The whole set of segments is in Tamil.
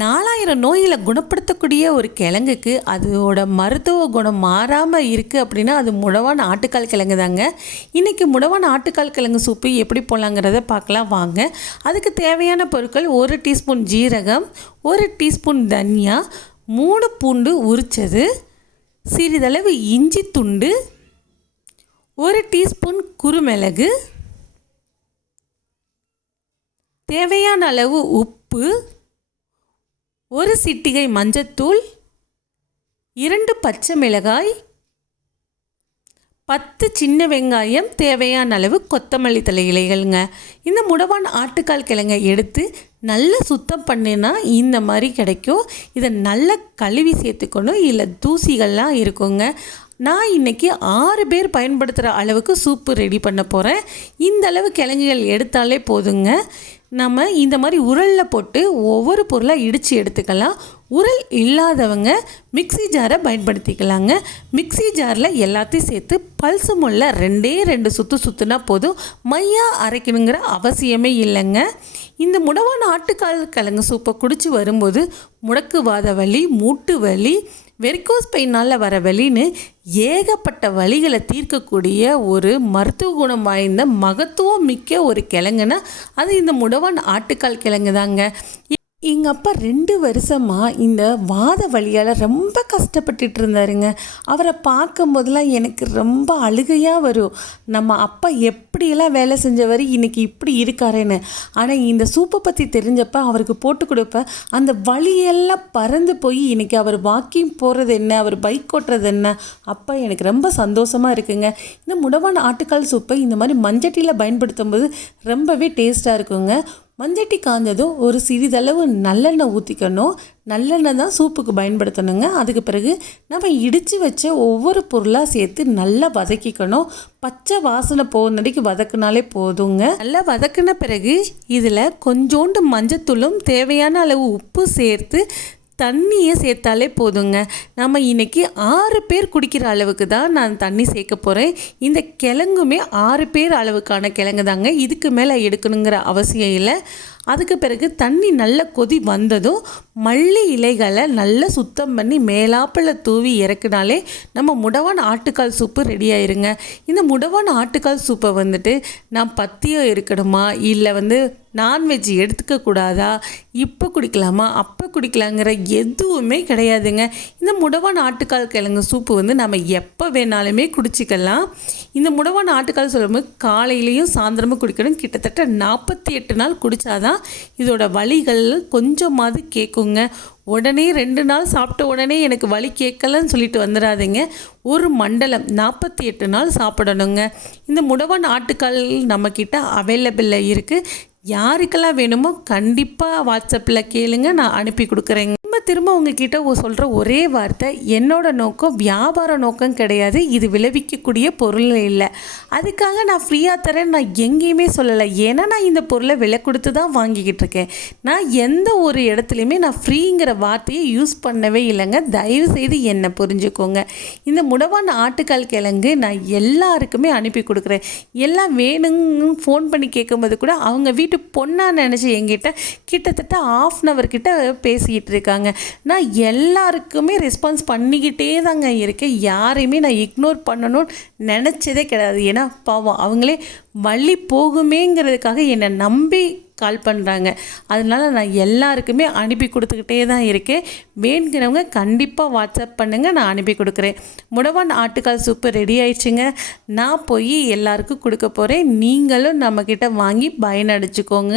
நாலாயிரம் நோயில் குணப்படுத்தக்கூடிய ஒரு கிழங்குக்கு அதோட மருத்துவ குணம் மாறாமல் இருக்குது அப்படின்னா அது முடவான ஆட்டுக்கால் கிழங்கு தாங்க. இன்றைக்கி முடவான ஆட்டுக்கால் கிழங்கு சூப்பு எப்படி போடலாங்கிறத பார்க்கலாம் வாங்க. அதுக்கு தேவையான பொருட்கள் ஒரு டீஸ்பூன் ஜீரகம் ஒரு டீஸ்பூன் தனியா மூணு பூண்டு உரித்தது சிறிதளவு இஞ்சி துண்டு ஒரு டீஸ்பூன் குருமிளகு தேவையான அளவு உப்பு ஒரு சிட்டிகை மஞ்சத்தூள் இரண்டு பச்சை மிளகாய் பத்து சின்ன வெங்காயம் தேவையான அளவு கொத்தமல்லி தலை இலைகள்ங்க. இந்த முடவான் ஆட்டுக்கால் கிழங்கை எடுத்து நல்லா சுத்தம் பண்ணினா இந்த மாதிரி கிடைக்கும். இதை நல்லா கழுவி சேர்த்துக்கணும். இல்லை தூசிகள்லாம் இருக்குங்க. நான் இன்றைக்கி ஆறு பேர் பயன்படுத்துகிற அளவுக்கு சூப்பு ரெடி பண்ண போகிறேன். இந்த அளவு கிழங்குகள் எடுத்தாலே போதுங்க. நம்ம இந்த மாதிரி உரலில் போட்டு ஒவ்வொரு பொருளாக இடித்து எடுத்துக்கலாம். உரல் இல்லாதவங்க மிக்சி ஜாரை பயன்படுத்திக்கலாங்க. மிக்சி ஜாரில் எல்லாத்தையும் சேர்த்து பல்சு முள்ள ரெண்டே ரெண்டு சுற்று சுற்றுனா போதும். மையாக அரைக்கணுங்கிற அவசியமே இல்லைங்க. இந்த முடவான ஆட்டுக்கால் கிழங்கு சூப்பை குடித்து வரும்போது முடக்குவாத வலி மூட்டு வலி வெரிகோஸ் பெயினால் வர வலின்னு ஏகப்பட்ட வழிகளை தீர்க்கக்கூடிய ஒரு மருத்துவ குணம் வாய்ந்த மகத்துவம் மிக்க ஒரு கிழங்குனா அது இந்த முடவான் ஆட்டுக்கால் கிழங்கு தாங்க எங்கள் அப்பா ரெண்டு வருஷமாக இந்த வாத வழியால் ரொம்ப கஷ்டப்பட்டுட்டு இருந்தாருங்க. அவரை பார்க்கும்போதெல்லாம் எனக்கு ரொம்ப அழுகையாக வரும். நம்ம அப்பா எப்படியெல்லாம் வேலை செஞ்சவர் இன்றைக்கி இப்படி இருக்காருன்னு. ஆனால் இந்த சூப்பை பற்றி தெரிஞ்சப்போ அவருக்கு போட்டு கொடுப்ப அந்த வழியெல்லாம் பறந்து போய் இன்றைக்கி அவர் வாக்கிங் போகிறது என்ன அவர் பைக் ஓட்டுறது என்ன அப்பா எனக்கு ரொம்ப சந்தோஷமாக இருக்குங்க. இந்த முடவான ஆட்டுக்கால் சூப்பை இந்த மாதிரி மஞ்சட்டியில் பயன்படுத்தும் போது ரொம்பவே டேஸ்ட்டாக இருக்குங்க. மஞ்சட்டி காஞ்சதும் ஒரு சிறிதளவு நல்லெண்ணெய் ஊற்றிக்கணும் நல்லெண்ணெய் தான் சூப்புக்கு பயன்படுத்தணுங்க. அதுக்கு பிறகு நம்ம இடித்து வச்ச ஒவ்வொரு பொருளாக சேர்த்து நல்லா வதக்கிக்கணும். பச்சை வாசனை போகுறதுக்கு வதக்குனாலே போதுங்க. நல்லா வதக்கின பிறகு இதில் கொஞ்சோண்டு மஞ்சத்தூளும் தேவையான அளவு உப்பு சேர்த்து தண்ணியை சேர்த்தாலே போதுங்க. நம்ம இன்றைக்கி ஆறு பேர் குடிக்கிற அளவுக்கு தான் நான் தண்ணி சேர்க்க போகிறேன் இந்த கிழங்குமே ஆறு பேர் அளவுக்கான கிழங்கு தாங்க இதுக்கு மேலே எடுக்கணுங்கிற அவசியம் இல்லை. அதுக்கு பிறகு தண்ணி நல்ல கொதி வந்ததும் மல்லி இலைகளை நல்லா சுத்தம் பண்ணி மேலாப்பில் தூவி இறக்குனாலே நம்ம முடவான் ஆட்டுக்கால் சூப்பு ரெடி ஆயிருங்க. இந்த முடவான் ஆட்டுக்கால் சூப்பை வந்துட்டு நான் பத்தியம் இருக்கணுமா? இல்லை வந்து நான்வெஜ் எடுத்துக்க கூடாதா? இப்போ குடிக்கலாமா? அப்போ குடிக்கலாங்கிற எதுவுமே கிடையாதுங்க. இந்த முடவான் ஆட்டுக்கால் கிழங்கு சூப்பு வந்து நம்ம எப்போ வேணாலுமே குடிச்சிக்கலாம். இந்த முடவான் ஆட்டுக்கால் சொல்லும்போது காலையிலையும் சாயந்தரமும் குடிக்கணும். கிட்டத்தட்ட நாற்பத்தி எட்டு நாள் குடித்தாதான் இதோட வலிகள் கொஞ்சமாவது கேட்குங்க உடனே ரெண்டு நாள் சாப்பிட்ட உடனே எனக்கு வலி கேட்கலன்னு சொல்லிட்டு வந்துடாதீங்க ஒரு மண்டலம் நாற்பத்தி எட்டு நாள் சாப்பிடணுங்க. இந்த முடவன் ஆட்டுக்கால் நம்மக்கிட்ட அவைலபிளில் இருக்குது யாருக்கெல்லாம் வேணுமோ கண்டிப்பாக வாட்ஸ்அப்பில் கேளுங்க நான் அனுப்பி கொடுக்குறேங்க. திரும்ப திரும்ப உங்ககிட்ட சொல்கிற ஒரே வார்த்தை என்னோட நோக்கம் வியாபார நோக்கம் கிடையாது. இது விளைவிக்கக்கூடிய பொருள் இல்லை. அதுக்காக நான் ஃப்ரீயாக தரேன் நான் எங்கேயுமே சொல்லலை. ஏன்னா நான் இந்த பொருளை விலை கொடுத்து தான் வாங்கிக்கிட்டு இருக்கேன். நான் எந்த ஒரு இடத்துலையுமே நான் ஃப்ரீங்கிற வார்த்தையை யூஸ் பண்ணவே இல்லைங்க. தயவு செய்து என்னை புரிஞ்சுக்கோங்க. இந்த முடவான ஆட்டுக்கால் கிழங்கு நான் எல்லாருக்குமே அனுப்பி கொடுக்குறேன். எல்லாம் வேணுங்கன்னு ஃபோன் பண்ணி கேட்கும்போது கூட அவங்க வீட்டு பொண்ணாக நினச்சி எங்கிட்ட கிட்டத்தட்ட ஆஃப் அன் அவர் கிட்ட பேசிக்கிட்டு இருக்காங்க. நான் எல்லாருக்குமே ரெஸ்பான்ஸ் பண்ணிக்கிட்டே தாங்க இருக்கேன். யாரையுமே நான் இக்னோர் பண்ணணும்னு நினச்சதே கிடையாது. ஏன்னா பாவம் அவங்களே வள்ளி போகுமேங்கிறதுக்காக என்னை நம்பி கால் பண்ணுறாங்க அதனால் நான் எல்லாருக்குமே அனுப்பி கொடுத்துக்கிட்டே தான் இருக்கேன். வேணுங்கிறவங்க கண்டிப்பாக வாட்ஸ்அப் பண்ணுங்கள் நான் அனுப்பி கொடுக்குறேன். முடவான் ஆட்டுக்கால் சூப்பு ரெடி ஆயிடுச்சுங்க. நான் போய் எல்லாருக்கும் கொடுக்க போகிறேன் நீங்களும் நம்மக்கிட்ட வாங்கி பயனடிச்சுக்கோங்க.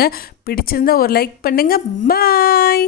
பிடிச்சிருந்தா ஒரு லைக் பண்ணுங்கள் பாய்